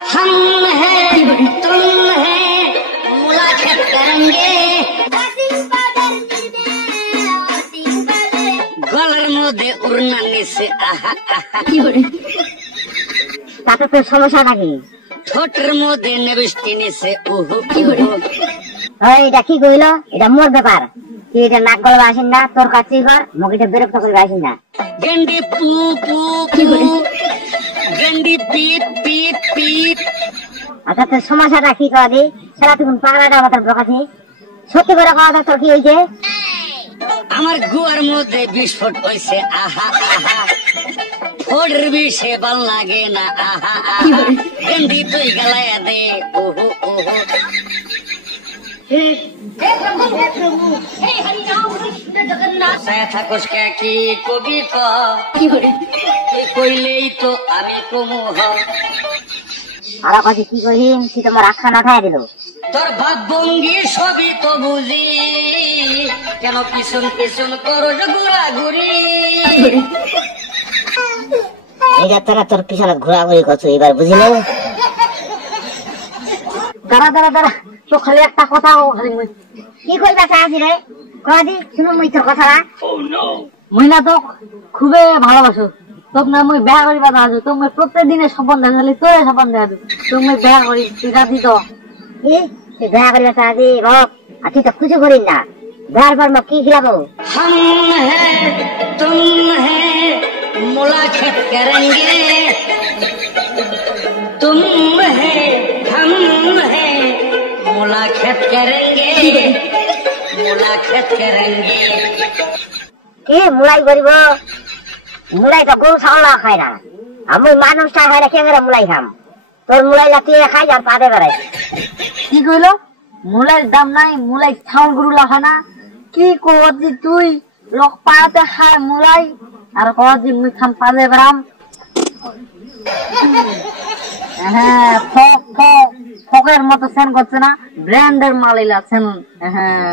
हम हैं तुम हैं मुलाकात करेंगे গলার মধ্যে উড়না নিচে আহা আহা তাতে তোর সমস্যা নাকি? ঠোঁটের মধ্যে নেবিষ্টি নিচে উহু এটা কি কইল? এটা মোর ব্যাপার। তুই এটা নাক গলাবে আসিন না, তোর কাছে কর, মোক এটা বিরক্ত করবে আসিন না। গেন্ডি পু পু পু গেন্ডি পিপ পিপ পিপ। আচ্ছা তোর সমস্যাটা কি কয়া দি? সারা তুমি পাগলাটা আমাদের প্রকাশে সত্যি করে কয়া দা, তোর কি হয়েছে? আমার গুয়ার মধ্যে বিস্ফোট হয়েছে আহা আহা ফোড়ের বিষে ভাল লাগে না আহা আহা গেন্ডি তুই গলায় দে উহু উহু। থাকস কি কবি কইলেই তো আমি কমু আর কাছে কি কহিম, তুই তোমার আখ্যান উঠাই দিল। তোর ভাব ভঙ্গি সবই তো বুঝি, কেন পিছন পিছন করো ঘোরাঘুরি। এইটা তোরা তোর পিছনে ঘোরাঘুরি করছো, এবার বুঝিলে? দাঁড়া দাঁড়া দাঁড়া, তো খালি একটা কথা কি কইবা চাচ্ছি রে? কয়া দি শুনো মুই তোর কথাটা। মুই না তো খুবই ভালোবাসো, তোক না মুই বেহা করিবা যাচ্ছ, তুমি প্রত্যেক দিনে স্বপন দেখালি, তোরে স্বপন দেখা তুমি বেহা করি তুই রাতি তো তুই বেহা করিবা চাচ্ছি রক, আর তুই তো কিছু করিস না। বেহার পর কি খিলাবো? हम हैं तुम हैं मुलाकात करेंगे, तुम हैं हम हैं मुलाकात करेंगे मुलाकात करेंगे। কি মুলাই করিব? মুলাই তো গরু ছাগল খাই না, আমি মানুষটা খাই না, কে করে মুলাই খাম? তোর মুলাই তুই খাই আর পাতে বেড়াই। কি কইল? মুলার দাম নাই, মুলাই ছাউল গরু লাখা না। কি করছি তুই? লোক পাতে খায় মুলাই আর করছি মুই খাম পাতে বেড়াম। হ্যাঁ ফকের মতো সেন করছে না, ব্র্যান্ডের মাল এলা সেন। হ্যাঁ